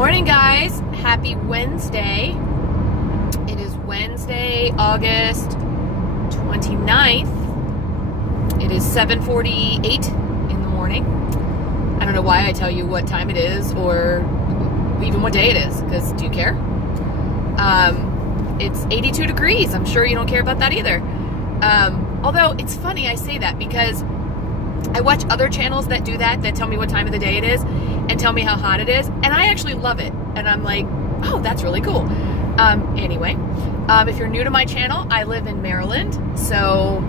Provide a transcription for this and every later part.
morning, guys. Happy Wednesday. It is Wednesday, August 29th. It is 7:48 in the morning. I don't know why I tell you what time it is or even what day it is, because do you care? It's 82 degrees. I'm sure you don't care about that either. Although it's funny I say that because I watch other channels that do that tell me what time of the day it is and tell me how hot it is, and I actually love it. And I'm like, oh, that's really cool. Anyway, if you're new to my channel, I live in Maryland, so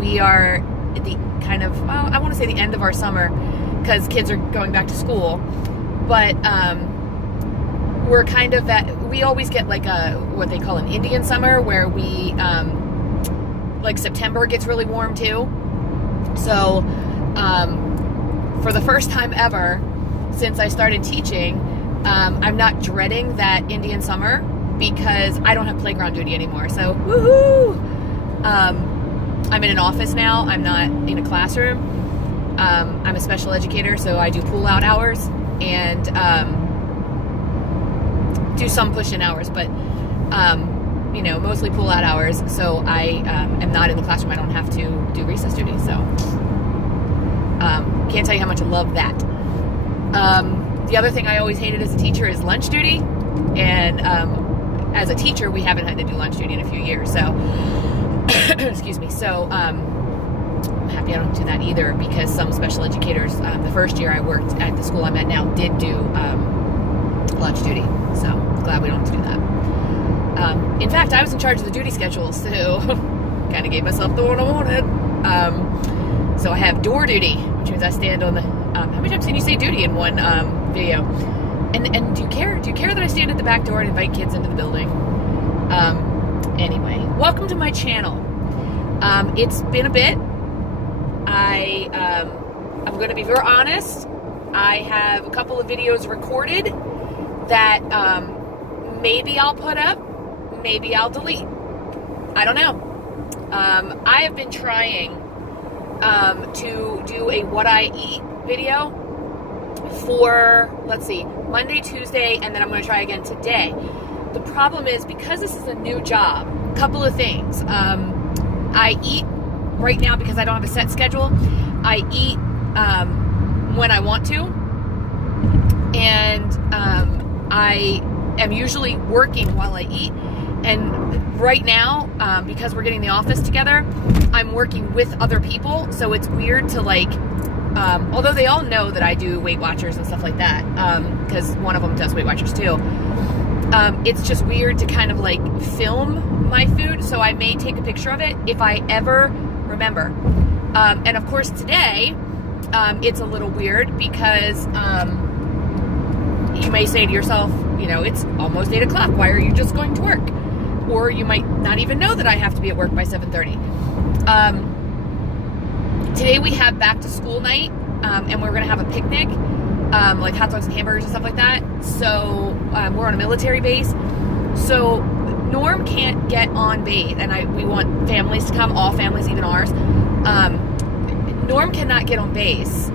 we are at the kind of, well, I want to say the end of our summer because kids are going back to school, but we're kind of we always get like what they call an Indian summer, where we, like September gets really warm too. So, for the first time ever since I started teaching, I'm not dreading that Indian summer because I don't have playground duty anymore. So, woohoo! I'm in an office now. I'm not in a classroom. I'm a special educator, so I do pull-out hours and do some push-in hours, but mostly pull-out hours. So I am not in the classroom. I don't have to do recess duty. So can't tell you how much I love that. The other thing I always hated as a teacher is lunch duty, and as a teacher, we haven't had to do lunch duty in a few years. So excuse me. So I'm happy I don't do that either, because some special educators, the first year I worked at the school I'm at now, did do lunch duty. So glad we don't have to do that. In fact, I was in charge of the duty schedule, so kind of gave myself the one I wanted. So I have door duty, which means I stand on the. How many times can you say duty in one video? And do you care? Do you care that I stand at the back door and invite kids into the building? Anyway, welcome to my channel. It's been a bit. I'm going to be very honest. I have a couple of videos recorded that maybe I'll put up, maybe I'll delete. I don't know. I have been trying to do a what I eat video for, let's see, Monday, Tuesday, and then I'm going to try again today. The problem is, because this is a new job, a couple of things. I eat right now because I don't have a set schedule. I eat when I want to, and I am usually working while I eat. And right now, because we're getting the office together, I'm working with other people, so it's weird to although they all know that I do Weight Watchers and stuff like that, because one of them does Weight Watchers too. It's just weird to kind of film my food, so I may take a picture of it if I ever remember. And of course today, it's a little weird because you may say to yourself, it's almost 8 o'clock. Why are you just going to work? Or you might not even know that I have to be at work by 7:30. Today we have back to school night, and we're going to have a picnic, like hot dogs and hamburgers and stuff like that. So we're on a military base. So Norm can't get on base, and we want families to come, all families, even ours. Norm cannot get on base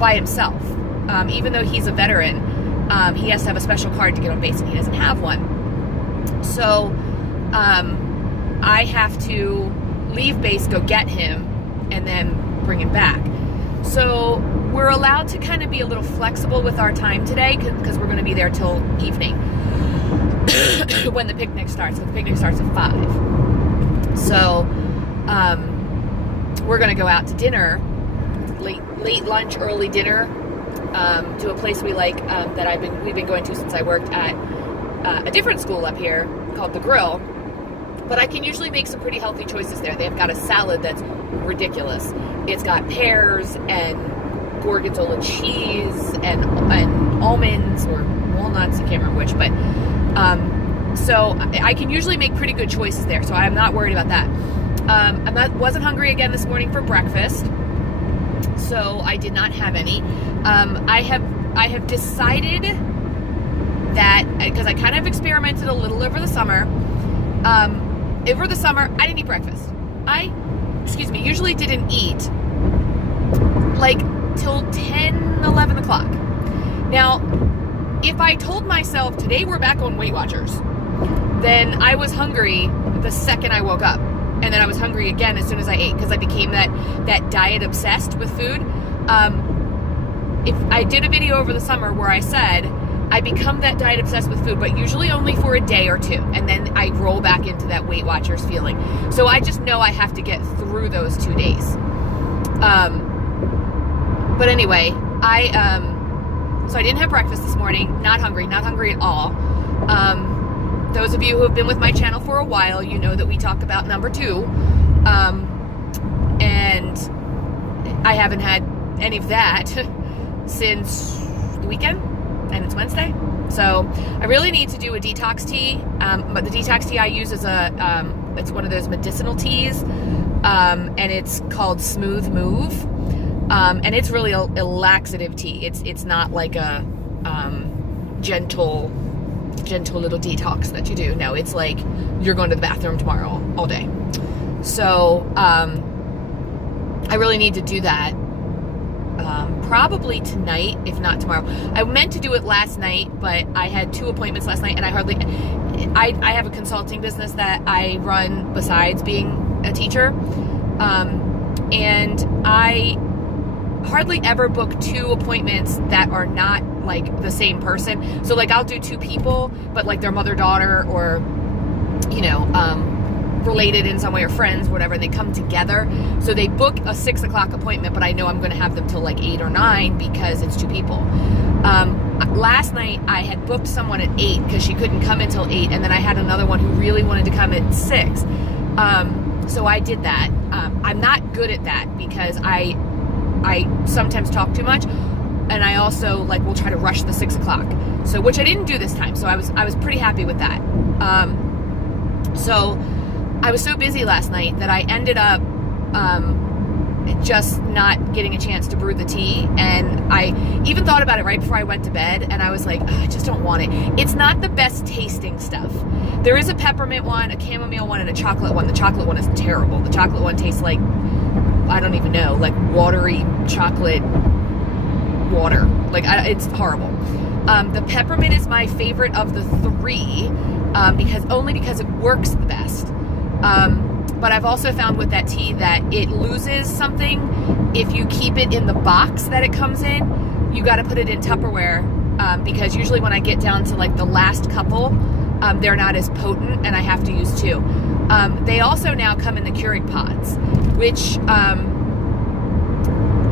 by himself. Even though he's a veteran, he has to have a special card to get on base, and he doesn't have one. So I have to leave base, go get him, and then bring him back. So we're allowed to kind of be a little flexible with our time today, because we're going to be there till evening when the picnic starts. So the picnic starts at 5. So we're going to go out to dinner, late lunch, early dinner, to a place we like, that we've been going to since I worked at a different school up here called The Grill. But I can usually make some pretty healthy choices there. They've got a salad that's ridiculous. It's got pears and gorgonzola cheese and almonds or walnuts. I can't remember which, but so I can usually make pretty good choices there. So I'm not worried about that. Wasn't hungry again this morning for breakfast, so I did not have any. I have decided that, because I kind of experimented a little over the summer. Over the summer, I didn't eat breakfast. Usually didn't eat till 10, 11 o'clock. Now, if I told myself today we're back on Weight Watchers, then I was hungry the second I woke up. And then I was hungry again as soon as I ate, because I became that diet obsessed with food. If I did a video over the summer where I said I become that diet obsessed with food, but usually only for a day or two, and then I roll back into that Weight Watchers feeling. So I just know I have to get through those 2 days. But anyway, so I didn't have breakfast this morning. Not hungry at all. Those of you who have been with my channel for a while, you know that we talk about number 2. And I haven't had any of that since the weekend, and it's Wednesday. So I really need to do a detox tea. But the detox tea I use is it's one of those medicinal teas, and it's called Smooth Move. And it's really a laxative tea. It's not like a gentle little detox that you do. No, it's like you're going to the bathroom tomorrow all day. So I really need to do that. Probably tonight, if not tomorrow. I meant to do it last night, but I had 2 appointments last night, and I have a consulting business that I run besides being a teacher, and I hardly ever book 2 appointments that are not like the same person. So like I'll do 2 people, but like their mother-daughter, or related in some way, or friends, whatever, and they come together. So they book a 6 o'clock appointment, but I know I'm going to have them till like 8 or 9 because it's 2 people. Last night I had booked someone at 8 because she couldn't come until 8, and then I had another one who really wanted to come at 6. So I did that. I'm not good at that because I sometimes talk too much, and I also will try to rush the 6 o'clock. So, which I didn't do this time. So I was pretty happy with that. So I was so busy last night that I ended up just not getting a chance to brew the tea. And I even thought about it right before I went to bed, and I was like, I just don't want it. It's not the best tasting stuff. There is a peppermint one, a chamomile one, and a chocolate one. The chocolate one is terrible. The chocolate one tastes like, I don't even know, like watery chocolate water. It's horrible. The peppermint is my favorite of the 3, because it works the best. But I've also found with that tea that it loses something if you keep it in the box that it comes in. You got to put it in Tupperware, because usually when I get down to the last couple, they're not as potent, and I have to use 2. They also now come in the Keurig pods, which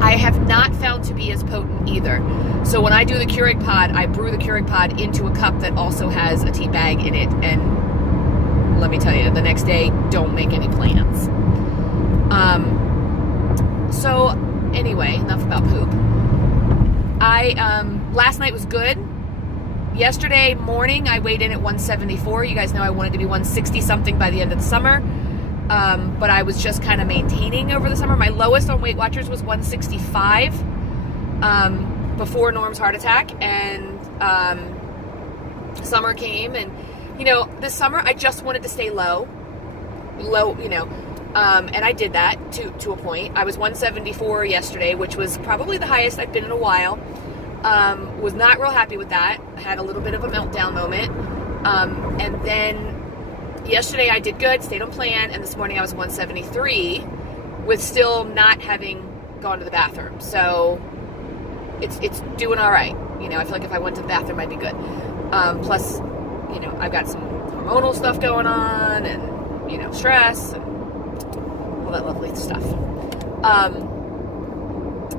I have not found to be as potent either. So when I do the Keurig pod, I brew the Keurig pod into a cup that also has a tea bag in it, and let me tell you, the next day, don't make any plans. So anyway, enough about poop. Last night was good. Yesterday morning, I weighed in at 174. You guys know I wanted to be 160 something by the end of the summer. But I was just kind of maintaining over the summer. My lowest on Weight Watchers was 165 before Norm's heart attack, and summer came, and this summer I just wanted to stay low, and I did that to a point. I was 174 yesterday, which was probably the highest I've been in a while. Was not real happy with that. I had a little bit of a meltdown moment, and then yesterday I did good, stayed on plan, and this morning I was 173 with still not having gone to the bathroom. So it's doing all right. I feel like if I went to the bathroom, I'd be good. Plus, I've got some hormonal stuff going on, and, stress, and all that lovely stuff.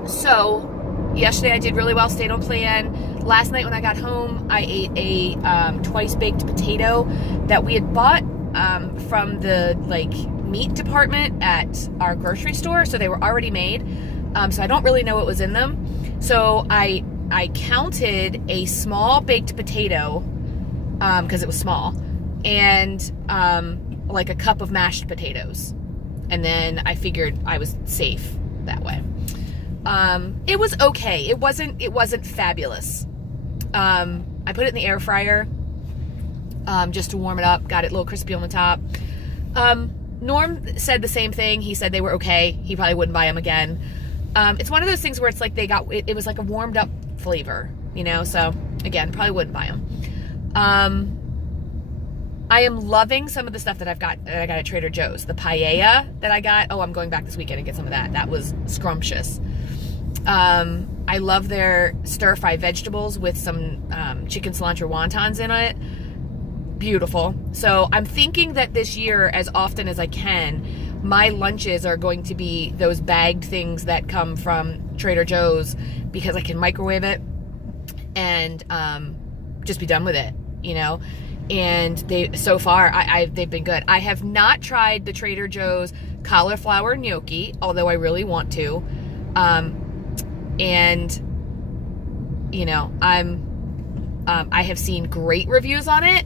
So yesterday I did really well, stayed on plan. Last night when I got home, I ate a twice-baked potato that we had bought from the meat department at our grocery store, so they were already made. So I don't really know what was in them. So I counted a small baked potato, because it was small, and a cup of mashed potatoes, and then I figured I was safe that way. It was okay. It wasn't fabulous. I put it in the air fryer just to warm it up, got it a little crispy on the top. Norm said the same thing. He said they were okay. He probably wouldn't buy them again. It's one of those things where it's like it was like a warmed up flavor. So again, probably wouldn't buy them. I am loving some of the stuff that I got at Trader Joe's. The paella that I got. Oh, I'm going back this weekend and get some of that. That was scrumptious. I love their stir-fry vegetables with some chicken cilantro wontons in it. Beautiful. So I'm thinking that this year, as often as I can, my lunches are going to be those bagged things that come from Trader Joe's, because I can microwave it and just be done with it, And so far, they've been good. I have not tried the Trader Joe's cauliflower gnocchi, although I really want to. I have seen great reviews on it,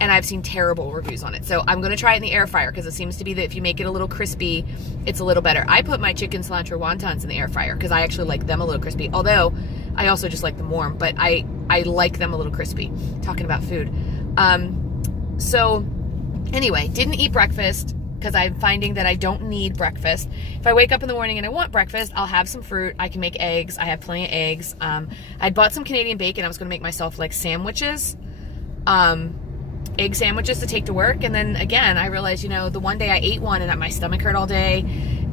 and I've seen terrible reviews on it. So I'm going to try it in the air fryer, because it seems to be that if you make it a little crispy, it's a little better. I put my chicken cilantro wontons in the air fryer because I actually like them a little crispy. Although I also just like them warm, but I like them a little crispy. Talking about food. So anyway, didn't eat breakfast because I'm finding that I don't need breakfast. If I wake up in the morning and I want breakfast, I'll have some fruit. I can make eggs. I have plenty of eggs. I bought some Canadian bacon. I was going to make myself like sandwiches, egg sandwiches to take to work. And then again, I realized, the one day I ate one and my stomach hurt all day.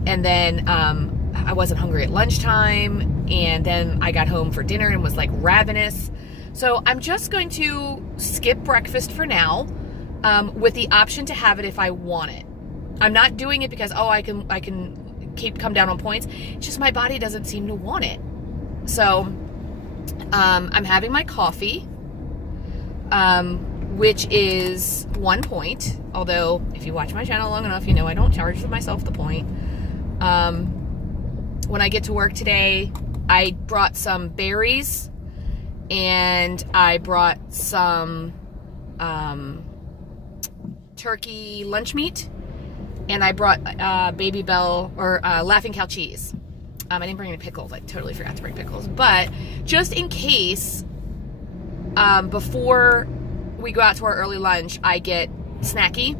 And then, I wasn't hungry at lunchtime. And then I got home for dinner and was like ravenous. So I'm just going to skip breakfast for now, with the option to have it if I want it. I'm not doing it because, I can come down on points. It's just my body doesn't seem to want it. So, I'm having my coffee, which is 1 point. Although, if you watch my channel long enough, I don't charge myself the point. When I get to work today, I brought some berries, and I brought some turkey lunch meat, and I brought Baby Bell or Laughing Cow cheese. I didn't bring any pickles. I totally forgot to bring pickles. But just in case, before we go out to our early lunch, I get snacky.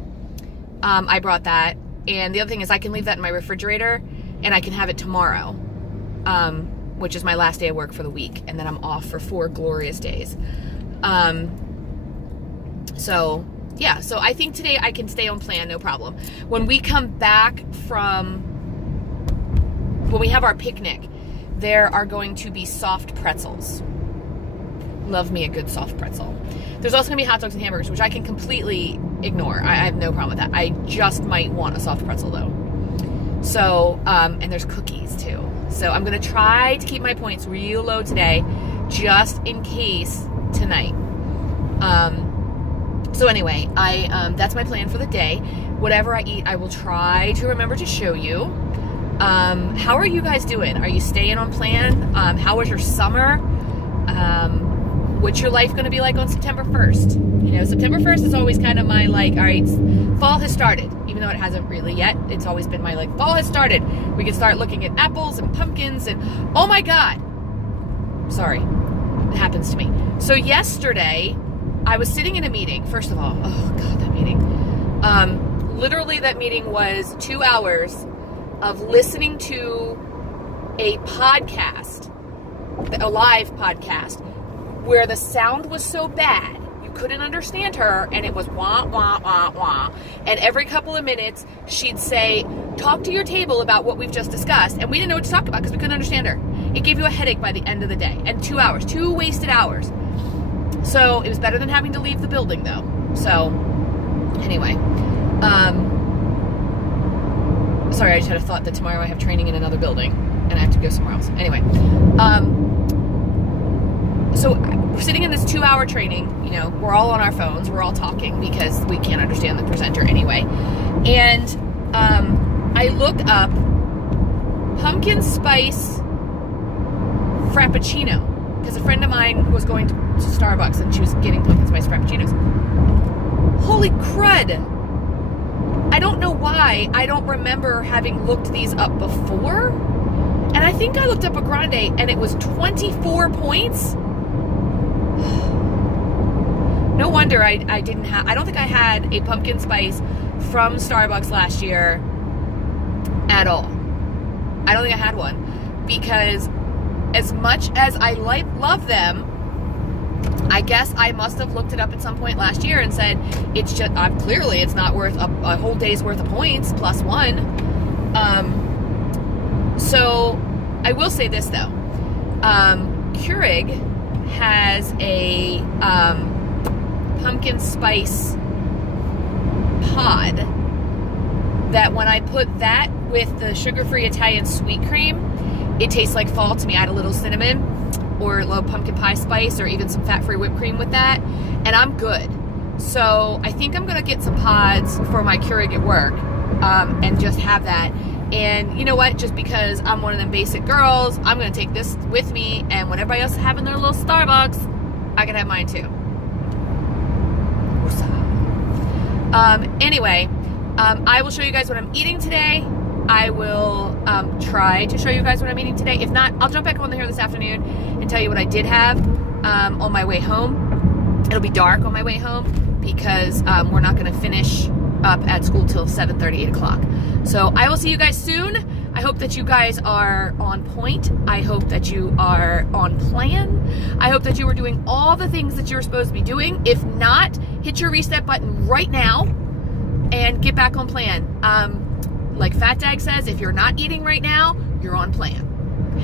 I brought that. And the other thing is I can leave that in my refrigerator, and I can have it tomorrow, which is my last day of work for the week. And then I'm off for 4 glorious days. So I think today I can stay on plan, no problem. When we come back when we have our picnic, there are going to be soft pretzels. Love me a good soft pretzel. There's also going to be hot dogs and hamburgers, which I can completely ignore. I have no problem with that. I just might want a soft pretzel though. So, and there's cookies too. So I'm going to try to keep my points real low today, just in case tonight. So anyway, that's my plan for the day. Whatever I eat, I will try to remember to show you. How are you guys doing? Are you staying on plan? How was your summer? What's your life going to be like on September 1st? September 1st is always kind of my all right, fall has started. Even though it hasn't really yet, it's always been my fall has started. We can start looking at apples and pumpkins and, oh my God. Sorry, it happens to me. So yesterday, I was sitting in a meeting. First of all, oh God, that meeting. Literally that meeting was 2 hours of listening to a podcast, a live podcast, where the sound was so bad, you couldn't understand her, and it was wah, wah, wah, wah. And every couple of minutes, she'd say, talk to your table about what we've just discussed. And we didn't know what to talk about because we couldn't understand her. It gave you a headache by the end of the day. And 2 hours, 2 wasted hours. So it was better than having to leave the building, though. So anyway, sorry, I just had a thought that tomorrow I have training in another building and I have to go somewhere else. Anyway, so we're sitting in this 2-hour training. We're all on our phones. We're all talking because we can't understand the presenter anyway. And I look up pumpkin spice frappuccino because a friend of mine was going to Starbucks and she was getting pumpkin spice frappuccinos. Holy crud! I don't know why I don't remember having looked these up before. And I think I looked up a grande and it was 24 points. No wonder I don't think I had a pumpkin spice from Starbucks last year at all. I don't think I had one because as much as I love them, I guess I must have looked it up at some point last year and said, it's just, clearly it's not worth a whole day's worth of points plus one. So I will say this though. Keurig has a pumpkin spice pod that when I put that with the sugar-free Italian sweet cream, it tastes like fall to me. I add a little cinnamon or a little pumpkin pie spice or even some fat-free whipped cream with that, and I'm good. So I think I'm gonna get some pods for my Keurig at work and just have that. And you know what? Just because I'm one of them basic girls, I'm gonna take this with me, and when everybody else is having their little Starbucks, I can have mine too. Anyway, I will show you guys what I'm eating today. I will try to show you guys what I'm eating today. If not, I'll jump back on here this afternoon and tell you what I did have on my way home. It'll be dark on my way home because we're not going to finish up at school till 7:30, 8 o'clock. So I will see you guys soon. I hope that you guys are on point. I hope that you are on plan. I hope that you are doing all the things that you're supposed to be doing. If not, hit your reset button right now and get back on plan. Like Fat Dag says, if you're not eating right now, you're on plan.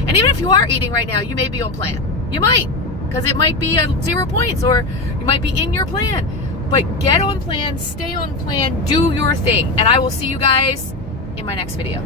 And even if you are eating right now, you may be on plan. You might, because it might be 0 points, or you might be in your plan. But get on plan, stay on plan, do your thing. And I will see you guys in my next video.